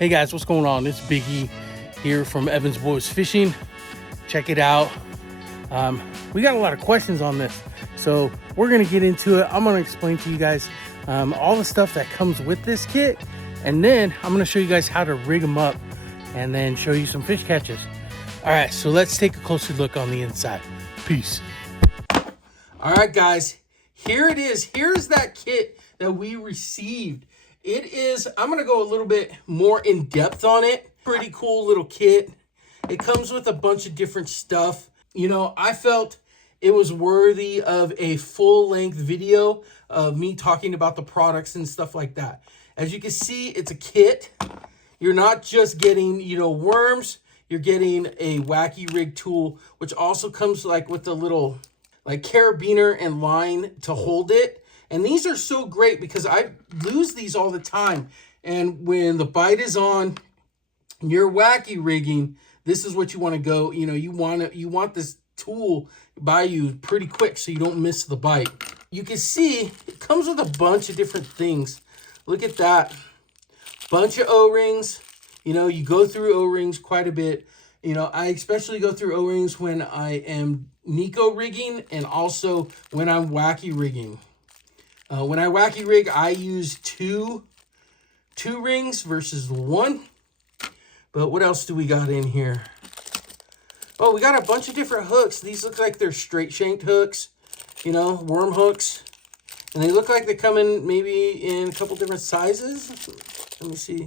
Hey guys, what's going on? It's Biggie here from Evans Boys Fishing. Check it out. We got a lot of questions on this, so we're gonna get into it. I'm gonna explain to you guys all the stuff that comes with this kit, and then I'm gonna show you guys how to rig them up and then show you some fish catches. All right, so let's take a closer look on the inside. Peace. All right, guys, here it is. Here's that kit that we received. It is, I'm going to go a little bit more in depth on it. Pretty cool little kit. It comes with a bunch of different stuff. You know, I felt it was worthy of a full-length video of me talking about the products and stuff like that. As you can see, it's a kit. You're not just getting, you know, worms. You're getting a Wacky rig tool, which also comes like with a little like carabiner and line to hold it. And these are so great because I lose these all the time. And when the bite is on, you're Wacky rigging, this is what you want to go. You know, you want this tool by you pretty quick so you don't miss the bite. You can see it comes with a bunch of different things. Look at that. Bunch of O-rings. You know, you go through O-rings quite a bit. You know, I especially go through O-rings when I am Nico rigging and also when I'm Wacky rigging. When I Wacky rig, I use two rings versus one. But what else do we got in here? Oh, we got a bunch of different hooks. These look like they're straight shanked hooks, you know, worm hooks. And they look like they come in maybe in a couple different sizes. Let me see.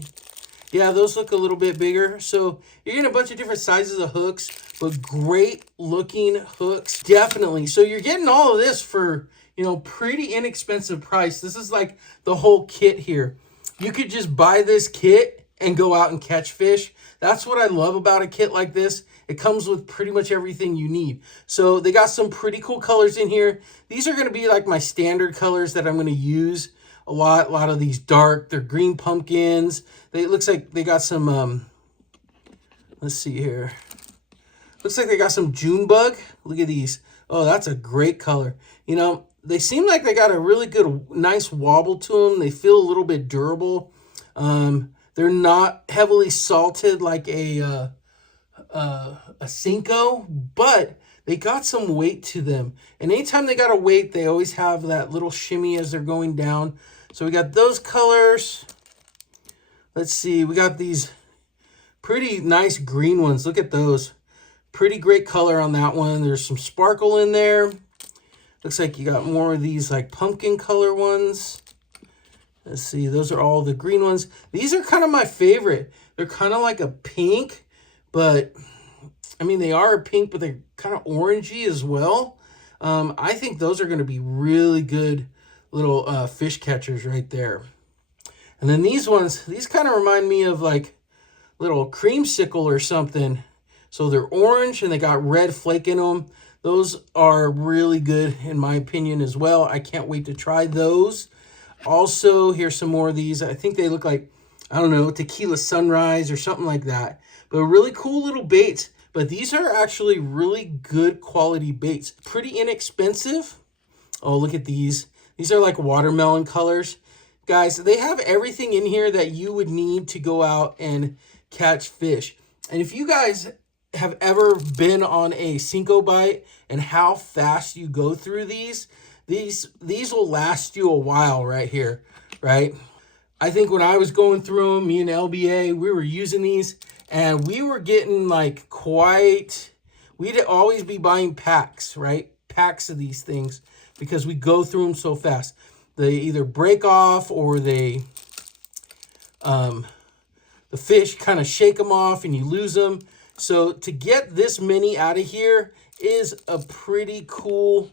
Yeah, those look a little bit bigger. So you're getting a bunch of different sizes of hooks, but great looking hooks, definitely. So you're getting all of this for, you know, pretty inexpensive price. This is like the whole kit here. You could just buy this kit and go out and catch fish. That's what I love about a kit like this. It comes with pretty much everything you need. So they got some pretty cool colors in here. These are going to be like my standard colors that I'm going to use a lot of these dark. They're green pumpkins. It looks like they got some, let's see here. Looks like they got some June bug. Look at these. Oh, that's a great color. You know, they seem like they got a really good, nice wobble to them. They feel a little bit durable. They're not heavily salted like a Cinco, but they got some weight to them. And anytime they got a weight, they always have that little shimmy as they're going down. So we got those colors. Let's see, we got these pretty nice green ones. Look at those. Pretty great color on that one. There's some sparkle in there. Looks like you got more of these like pumpkin color ones. Let's see, those are all the green ones. These are kind of my favorite. They're kind of like a pink, but I mean, they are a pink, but they're kind of orangey as well. I think those are going to be really good little fish catchers right there. And then these ones, these kind of remind me of like little creamsicle or something. So they're orange and they got red flake in them. Those are really good in my opinion as well. I can't wait to try those. Also, here's some more of these. I think they look like, I don't know, tequila sunrise or something like that. But really cool little baits. But these are actually really good quality baits. Pretty inexpensive. Oh, look at these. These are like watermelon colors. Guys, they have everything in here that you would need to go out and catch fish. And if you guys have ever been on a Cinco bite and how fast you go through these will last you a while right here, right? I think when I was going through them, me and LBA, we were using these and we were getting like we'd always be buying packs, right? Packs of these things because we go through them so fast. They either break off or the fish kind of shake them off and you lose them. So to get this many out of here is a pretty cool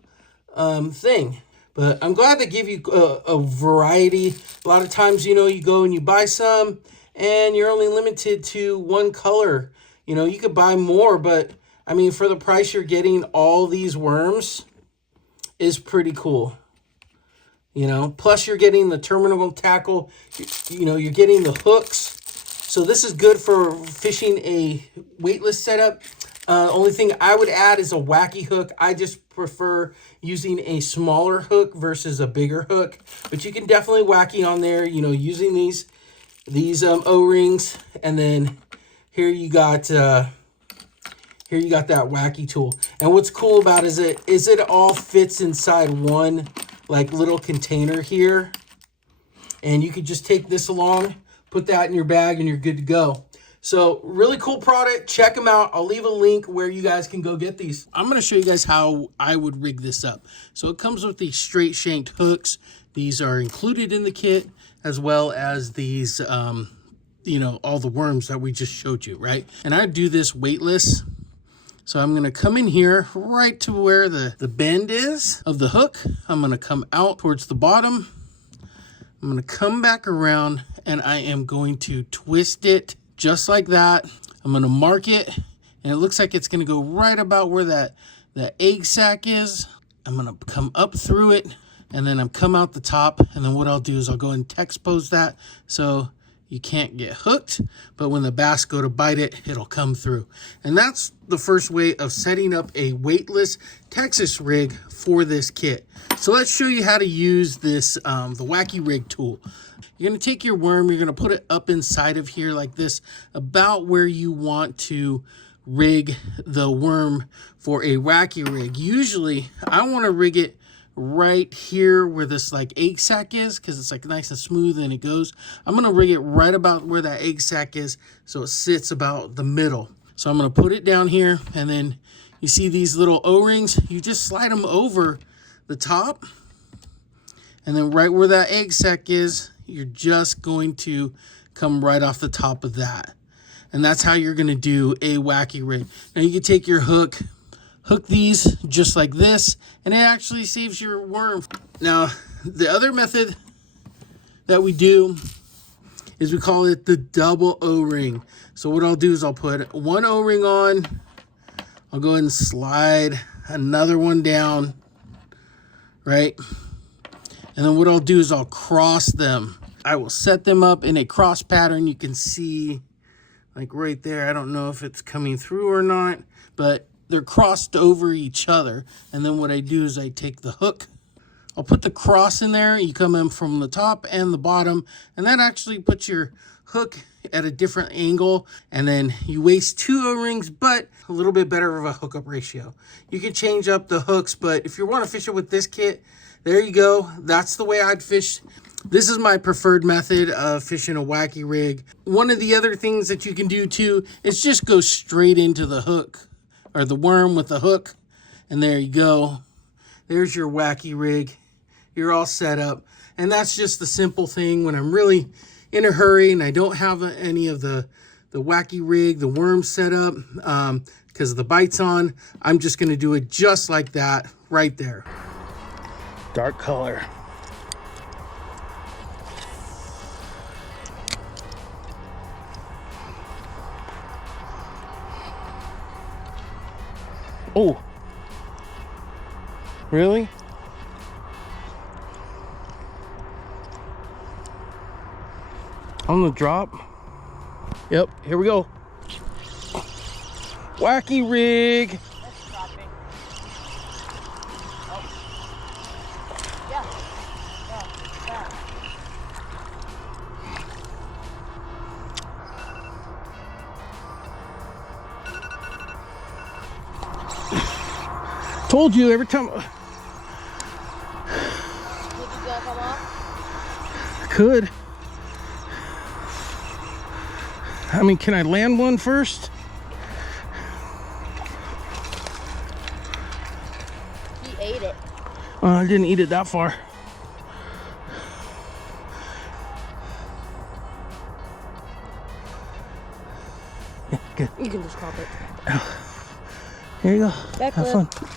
thing. But I'm glad they give you a variety. A lot of times, you know, you go and you buy some and you're only limited to one color. You know, you could buy more, but I mean, for the price you're getting all these worms is pretty cool. You know, plus you're getting the terminal tackle. You know, you're getting the hooks. So this is good for fishing a weightless setup. Only thing I would add is a Wacky hook. I just prefer using a smaller hook versus a bigger hook. But you can definitely Wacky on there, you know, using these these O-rings, and then here you got that Wacky tool. And what's cool about it is it all fits inside one like little container here, and you could just take this along, put that in your bag, and you're good to go. So really cool product. Check them out. I'll leave a link where you guys can go get these. I'm going to show you guys how I would rig this up. So it comes with these straight shanked hooks. These are included in the kit, as well as these, you know, all the worms that we just showed you, right? And I do this weightless. So I'm going to come in here right to where the bend is of the hook. I'm going to come out towards the bottom. I'm going to come back around, and I am going to twist it just like that. I'm going to mark it, and it looks like it's going to go right about where that egg sac is. I'm going to come up through it, and then I'm come out the top, and then what I'll do is I'll go and text pose that so you can't get hooked, but when the bass go to bite it, it'll come through. And that's the first way of setting up a weightless Texas rig for this kit. So let's show you how to use this, the Wacky rig tool. You're gonna take your worm, you're gonna put it up inside of here like this, about where you want to rig the worm for a Wacky rig. Usually, I wanna rig it right here where this like egg sac is, because it's like nice and smooth and it goes. I'm gonna rig it right about where that egg sac is, so it sits about the middle. So I'm gonna put it down here, and then you see these little O-rings, you just slide them over the top, and then right where that egg sac is, you're just going to come right off the top of that. And that's how you're gonna do a Wacky rig. Now you can take your hook these just like this, and it actually saves your worm. Now, the other method that we do is we call it the double O-ring. So what I'll do is I'll put one O-ring on, I'll go ahead and slide another one down, right? And then what I'll do is I'll cross them. I will set them up in a cross pattern. You can see like right there. I don't know if it's coming through or not, but they're crossed over each other. And then what I do is I take the hook, I'll put the cross in there, you come in from the top and the bottom, and that actually puts your hook at a different angle, and then you waste two O-rings, but a little bit better of a hookup ratio. You can change up the hooks, but if you want to fish it with this kit, there you go. That's the way I'd fish. This is my preferred method of fishing a Wacky rig. One of the other things that you can do too is just go straight into the hook, or the worm with the hook, and there you go. There's your Wacky rig. You're all set up. And that's just the simple thing when I'm really in a hurry and I don't have any of the Wacky rig, the worm set up, because the bite's on. I'm just gonna do it just like that right there. Dark color. Oh, really? On the drop? Yep, here we go. Wacky rig. That's dropping. Oh. Yeah. Yeah. Told you every time. Did you come off? Could. I mean, can I land one first? He ate it. I didn't eat it that far. Yeah, good. You can just pop it. Here you go. Back Have flip. fun.